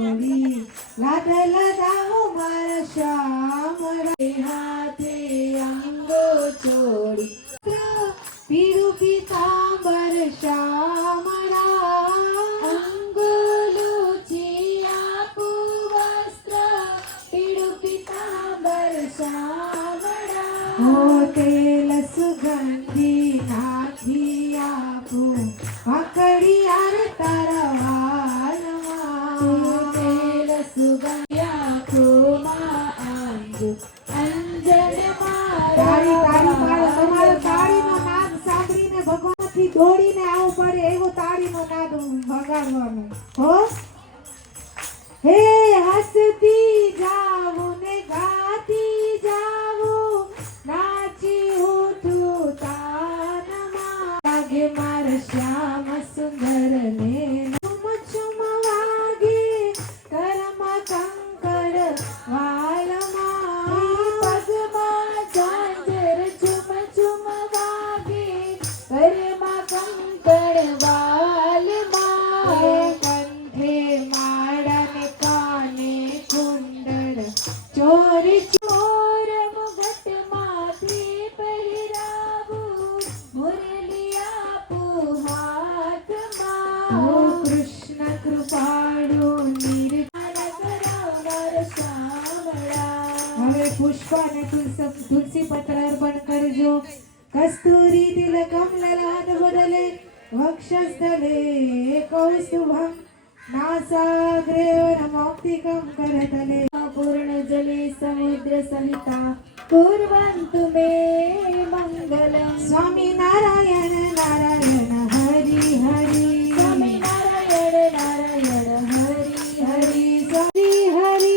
લાડ લડાવો મારા શ્યામળા હાથે અંગો ચોડી પીળું પીતાંબર શ્યામળા અંગોલું આપું વસ્ત્ર પીળું પીતાંબર શ્યામળા હો તેલ સુગંધી નાખી આપું વાકડિયાર તારા વાલમાં તેલ સુગંધી આંખોમાં આંજુ અંજન ભગવાનથી દોડીને આવવું પડે એવું તાળીનો નાદ વગાડવાનું હો હે હસતી જાવું ને ગાતી જાવું નાચી ઉઠું તાનમાં લાગે મારા શ્યામ સુંદર ને ચુમ ચુમ વાગે કરમા કંકર વાલમાં પગમાં ઝાંઝર ચુમ ચુમ વાગે કરમા કંકર વાલમાં કંઠે માળા ને કાને કુંડળ ચોરી ચોર મુગટ માથે પહેરાવું મુરલી આપું હાથમાં હો કૃષ્ણ કૃપાળુ નિર્મળ કરાવનાર શ્યામળા હવે પુષ્પ અને તુલસી પત્ર અર્પણ કરજો કસ્તુરી તિલકમ લલાટ બદલે વક્ષસ્થલે કૌસ્તુભમ નાસાગ્રે નમોક્તિકમ કરતલે પૂર્ણ જલે સમુદ્ર સહિતા કુર્વન્તુ મે મંગલમ સ્વામી નારાયણ નારાયણ હરિ હરિ સ્વામી નારાયણ નારાયણ હરિ હરિ સ્વામી હરિ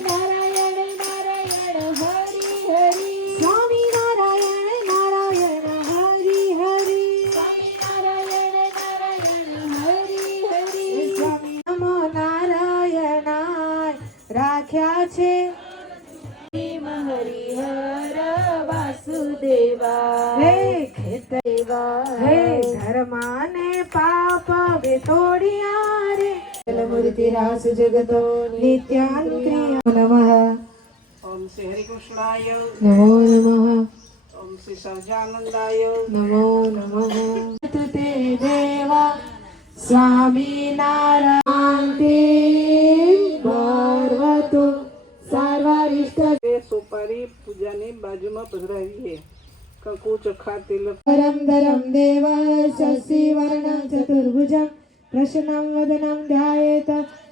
નારાયણ નારાયણ હરિ હરિ સ્વામી નારાયણ નારાયણ હરિ હરિ સ્વામી નારાયણ નારાયણ હરિ હરિ સ્વામી નમો નારાયણાય રાખ્યા છે હરિહર વાસુદેવા હે ખેતદેવા હે ધર્માને પાપ વે તોડિયા રે મૂર્તિ રાસ જગતો નિત્યાન્ક્રિયા નમઃ ओम श्री हरि कृष्णाय નમો નમઃ ओम श्री सहजानंदाय નમો નમઃ તે દેવા સ્વામી નારાયણ ભર્વતુ સર્વરિષ્ટ સોપારી પૂજાની બાજુમાં પધરાવીએ કંકુ ચોખા તિલક પરમ ધરમ દેવ શશી વર્ણ ચતુર્ભુજમ પ્રસન્നം વદનમ ધ્યાયેત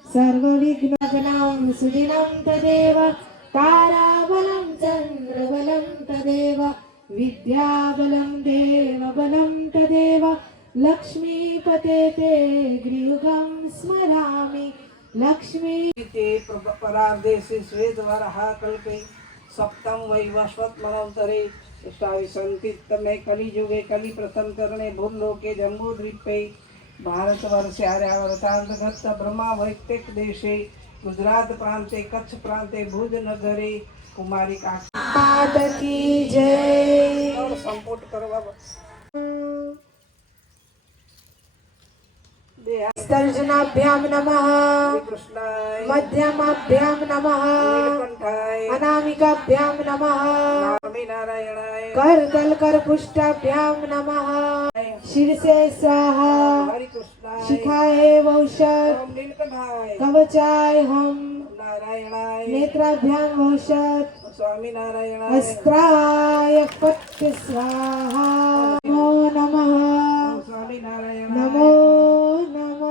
સર્વ વિઘ્નોપનામ સુદિનમ તદેવ તારાબલમ ચંદ્રબલમ તદેવ વિદ્યાબલમ દેવબલમ તદેવ લક્ષ્મીપતે તે ગૃહમ સ્મરામિ લક્ષ્મી તે પરાર્દેશી શ્વેત વરાહ કલ્પે સપ્તમ વૈવસ્વત મનોતરે સંતિ તમે કલિયુગે કલિ પ્રથમ કરણે ભૂલોકે જંબૂદ્વીપે ભારત વર્ષે આર્યાવર્તાંતગત બ્રહ્મા વૈતિક દેશે ગુજરાત પ્રાંતે કચ્છ પ્રાંતે ભુજ નગરે કુમારી માત કી જય સંપોટ કરવા તર્જનાભ્યામ નમઃ કૃષ્ણાય મધ્યમાભ્યામ નમઃ નીલકંઠાય અનામિકાભ્યામ નમઃ નારાયણાય કરતલકર પુષ્ટાભ્યામ નમઃ શિરસે સ્વાહા હરિ કૃષ્ણાય શિખાએ વૌષધ ઓમ નીલકંઠાય કવચાય હમ નારાયણાય નેત્રાભ્યામ વૌષધ સ્વામી નારાયણાય વસ્ત્રાય પટ્ટ સ્વાહા નમો નમઃ સ્વામી નારાયણ નમો નમઃ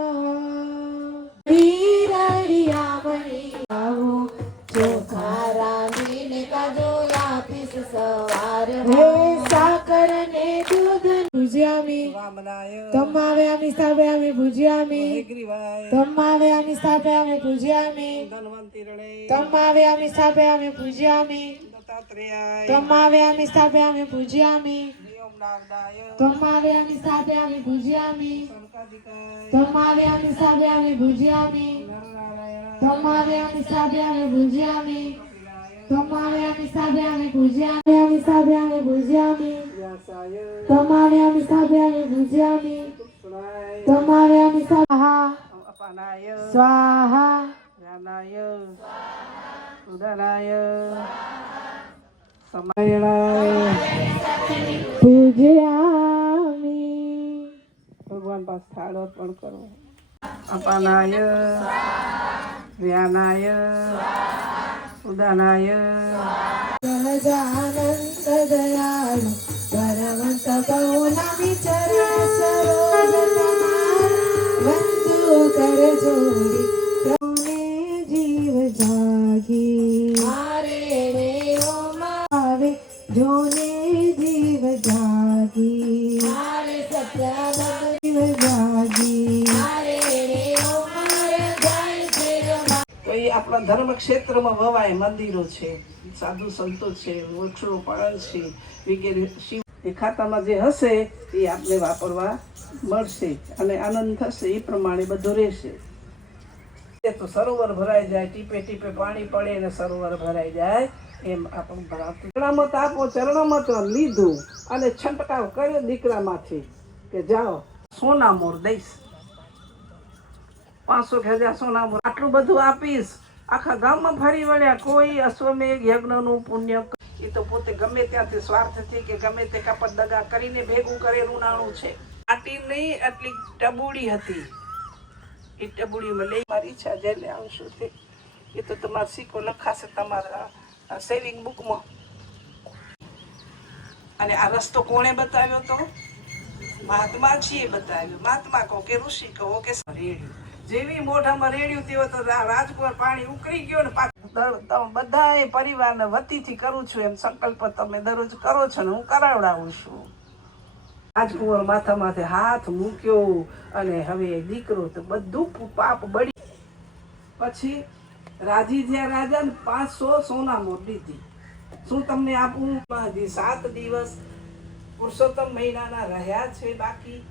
વીરડિયામણી આવો ચોખા રાંધીને કાજો લાપીસ સવાર હે સાકર ને દૂધ ભુજ્યામી વામનાય તમાવ્યામી સ્થાપ્યામી ભુજ્યામી ગ્રીવાય તમાવ્યામી સ્થાપ્યામી ભુજ્યામી ધન્વંતિરણે તમાવ્યામી સ્થાપ્યામી ભુજ્યામી દત્તાત્રેયાય તમાવ્યામી સ્થાપ્યામી ભુજ્યામી ઓમ નારદાય તમાવ્યામી સ્થાપ્યામી ભુજ્યામી સંકાદિકાય તમાવ્યામી સ્થાપ્યામી ભુજ્યામી નરનારાયણ તમાવ્યામી સ્થાપ્યામી ભુજ્યામી કપિલાય તમાવ્યામી સ્થાપ્યામી ભુજ્યામી સ્થાપ્યામી ભુજ્યામી વ્યાસાય તમાવ્યામી સ્થાપ્યામી ભુજ્યામી કૃષ્ણાય તમાવ્યામી સ્વાહા અપાનાય સ્વાહા ઉદાનાય સમયણાય પૂજયામિ ભગવાન પાસે થાળ અર્પણ કરો. અપાનાય વ્યાનાય ઉદાનાય સહજાનંદ દયાળુ પરમંત પૌર્ણમી ચરણ સરોજ તમાર વંદુ કર જોડી પ્રભુને જીવ જાગી મારે રે આવે જોને જીવ જાગી મારે સત્યાનંદ જીવ જાગી મારે રે જાય છે તો એ આપણા ધર્મ ક્ષેત્રમાં વવાય મંદિરો છે, સાધુ સંતો છે, વૃક્ષો પણ છે વગેરે. શિવ એ ખાતામાં જે હશે એ આપણે વાપરવા મળશે અને આનંદ થશે. એ પ્રમાણે બધું રહેશે. એ તો સરોવર ભરાઈ જાય, ટીપે ટીપે પાણી પડે અને સરોવર ભરાઈ જાય એમ આપણું ભરાતું. ચરણામત આપો, ચરણામત લીધું અને છંટકાવ કર્યો દીકરામાંથી કે જાઓ સોના મોર દઈશ, 500 કે 1000 સોના મોર આટલું બધું આપીશ. આખા ગામમાં ફરી વળ્યા. કોઈ અશ્વમેઘ યજ્ઞનું પુણ્ય એ તો પોતે ગમે ત્યાંથી સ્વાર્થથી કે ગમે તે કપટ દગા કરીને ભેગું કરેલું નાણું છે. આટીની આટલી ટબુડી હતી. એ ટબુડીમાં લઈ મારી ઈચ્છા જેને આવશું તે એ તો તમારો સિક્કો લખાશે તમારા સેવિંગ બુકમાં. અને આ રસ્તો કોણે બતાવ્યો? તો મહાત્માજીએ બતાવ્યો. મહાત્મા કહો કે ઋષિ કહો કે રેડ્યું, જેવી મોઢામાં રેડ્યું તેવો તો રાજકુમાર પાણી ઉકળી ગયો ને બધા પરિવારને વતીથી કરું છું એમ સંકલ્પ તમે દરરોજ કરો છો ને હું કરાવડાવું છું. રાજકુમાર માથા માથે હાથ મૂક્યો અને હવે દીકરો તો બધું પાપ બળી. પછી રાજી થયા રાજા ને 500 સોના મોર દીધી. શું તમને આપું? 7 દિવસ પુરુષોત્તમ મહિનાના રહ્યા છે બાકી.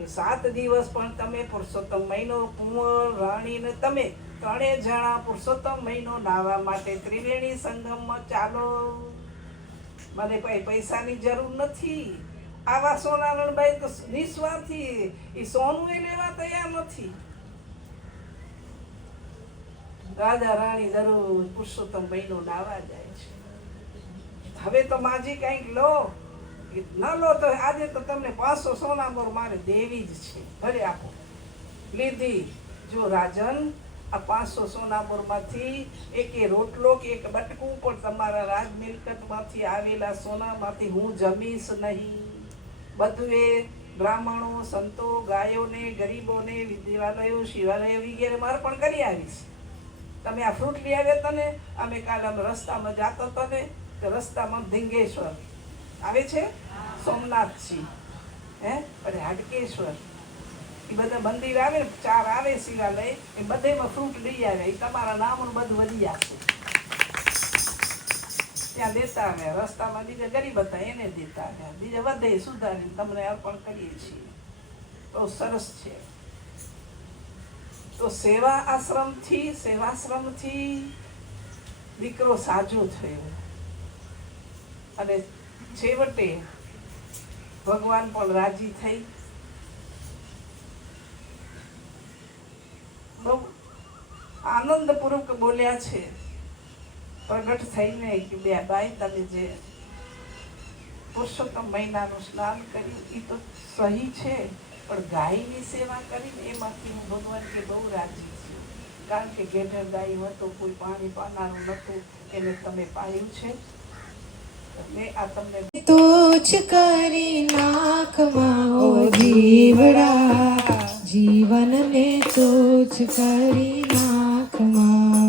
એ 7 દિવસ પણ તમે પુરુષોત્તમ મહિનો કુંવર રાણી ને તમે 3 જણા પુરુષોત્તમ મહિનો નાહવા માટે ત્રિવેણી સંગમમાં ચાલો. મને કોઈ પૈસાની જરૂર નથી. આવા સોનારણભાઈ તો નિસ્વાર્થી, એ સોનું એ લેવા તૈયાર નથી. રાજા રાણી દરરોજ પુરુષોત્તમ મહિનો નાહવા જાય છે. હવે તો માજી કંઈક લો, ન લો તો આજે તો તમને 500 સોના મોર મારે દેવી જ છે. ભલે આપો. લીધી. જો રાજન આ 500 સોના મોરમાંથી એક રોટલો કે એક બટકું પણ તમારા રાજ મિલકતમાંથી આવેલા સોનામાંથી હું જમીશ નહીં. બધું એ બ્રાહ્મણો, સંતો, ગાયોને, ગરીબોને, વિદ્યાલયો, શિવાલયો વગેરે અર્પણ કરી આવીશ. તમે આ ફ્રૂટ લઈ આવ્યા તને, અમે કાલે અમે રસ્તામાં જતો તને તો રસ્તામાં ધીંગેશ્વર આવે છે, સોમનાથજી અને હાડકેશ્વર એ બધા મંદિર આવે ને 4 આવે શિવાલય, એ બધેમાં ફ્રૂટ લઈ આવ્યા. એ તમારા નામનું બધું વધી જશે. ત્યાં દેતા આવ્યા. રસ્તામાં બીજા ગરીબ હતા એને દેતા આવ્યા. બીજા વધે સુધારીને તમને અર્પણ કરીએ છીએ. બહુ સરસ છે. તો સેવાશ્રમથી દીકરો સાજો થયો અને છેવટે ભગવાન પણ રાજી થઈ. બહુ આનંદપૂર્વક બોલ્યા છે પ્રગટ થઈને કે બે ભાઈ તમે જે પુરુષોત્તમ મહિનાનું સ્નાન કર્યું એ તો સહી છે, પણ ગાયની સેવા કરીને એમાંથી હું ભગવાન કે બહુ રાજી છું. કારણ કે ગેઢર ગાય હતો, કોઈ પાણી પાનારું નહોતું, એને તમે પાયું છે. આ તમને તુજ કરી નાખમાં ઓ જીવડા, જીવનને તુજ કરી નાખમાં.